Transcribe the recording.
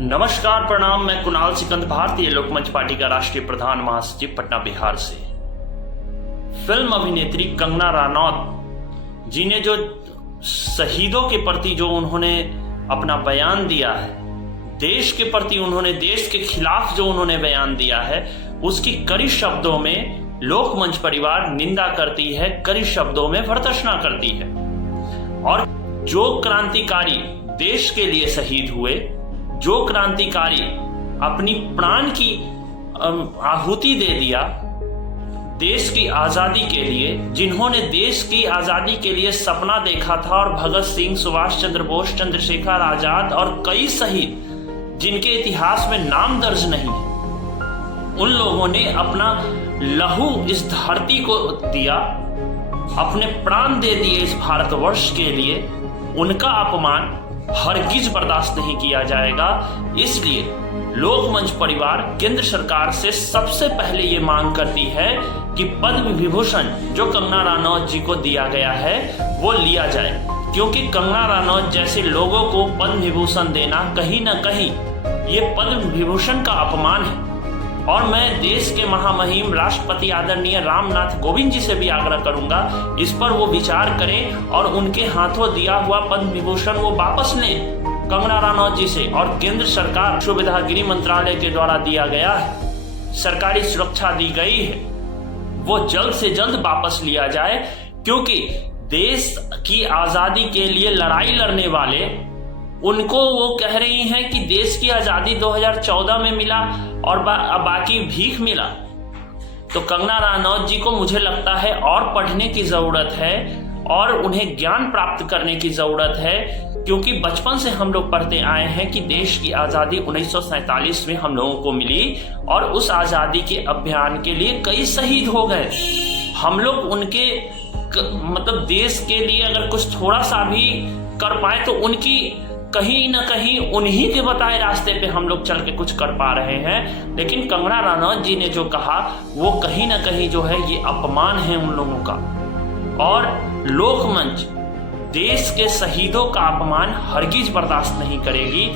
नमस्कार, प्रणाम। मैं कुणाल सिकंद, भारतीय लोकमंच पार्टी का राष्ट्रीय प्रधान महासचिव, पटना, बिहार से। फिल्म अभिनेत्री कंगना रनौत जी ने जो शहीदों के प्रति जो उन्होंने अपना बयान दिया है, देश के प्रति उन्होंने, देश के खिलाफ जो उन्होंने बयान दिया है, उसकी कड़ी शब्दों में लोकमंच परिवार निंदा करती है, कड़ी शब्दों में भर्त्सना करती है। और जो क्रांतिकारी देश के लिए शहीद हुए, जो क्रांतिकारी अपनी प्राण की आहुति दे दिया देश की आजादी के लिए, जिन्होंने देश की आजादी के लिए सपना देखा था, और भगत सिंह, सुभाष चंद्र बोस, चंद्रशेखर आजाद और कई शहीद जिनके इतिहास में नाम दर्ज नहीं है, उन लोगों ने अपना लहू इस धरती को दिया, अपने प्राण दे दिए इस भारतवर्ष के लिए। उनका अपमान हरगिज बर्दाश्त नहीं किया जाएगा। इसलिए लोकमंच परिवार केंद्र सरकार से सबसे पहले ये मांग करती है कि पद्म विभूषण जो कंगना रनौत जी को दिया गया है वो लिया जाए, क्योंकि कंगना रनौत जैसे लोगों को पद्म विभूषण देना कहीं ना कहीं ये पद्म विभूषण का अपमान है। और मैं देश के महामहिम राष्ट्रपति आदरणीय रामनाथ कोविंद जी से भी आग्रह करूंगा, इस पर वो विचार करें और उनके हाथों दिया हुआ पद्म विभूषण वो वापस लें कंगना रनौत जी से। और केंद्र सरकार सुविधा गृह मंत्रालय के द्वारा दिया गया है, सरकारी सुरक्षा दी गई है, वो जल्द से जल्द वापस लिया जाए, क्योंकि देश की आजादी के लिए लड़ाई लड़ने वाले, उनको वो कह रही हैं कि देश की आजादी 2014 में मिला और बाकी भीख मिला। तो कंगना रनौत जी को मुझे लगता है और पढ़ने की जरूरत है और उन्हें ज्ञान प्राप्त करने की जरूरत है, क्योंकि बचपन से हम लोग पढ़ते आए हैं कि देश की आजादी 1947 में हम लोगों को मिली, और उस आजादी के अभियान के लिए कई शहीद हो गए। हम लोग उनके मतलब देश के लिए अगर कुछ थोड़ा सा भी कर पाए तो उनकी कहीं ना कहीं उन्हीं के बताए रास्ते पे हम लोग चल के कुछ कर पा रहे हैं। लेकिन कंगना रनौत जी ने जो कहा वो कहीं ना कहीं जो है ये अपमान है उन लोगों का। और लोकमंच देश के शहीदों का अपमान हरगिज बर्दाश्त नहीं करेगी।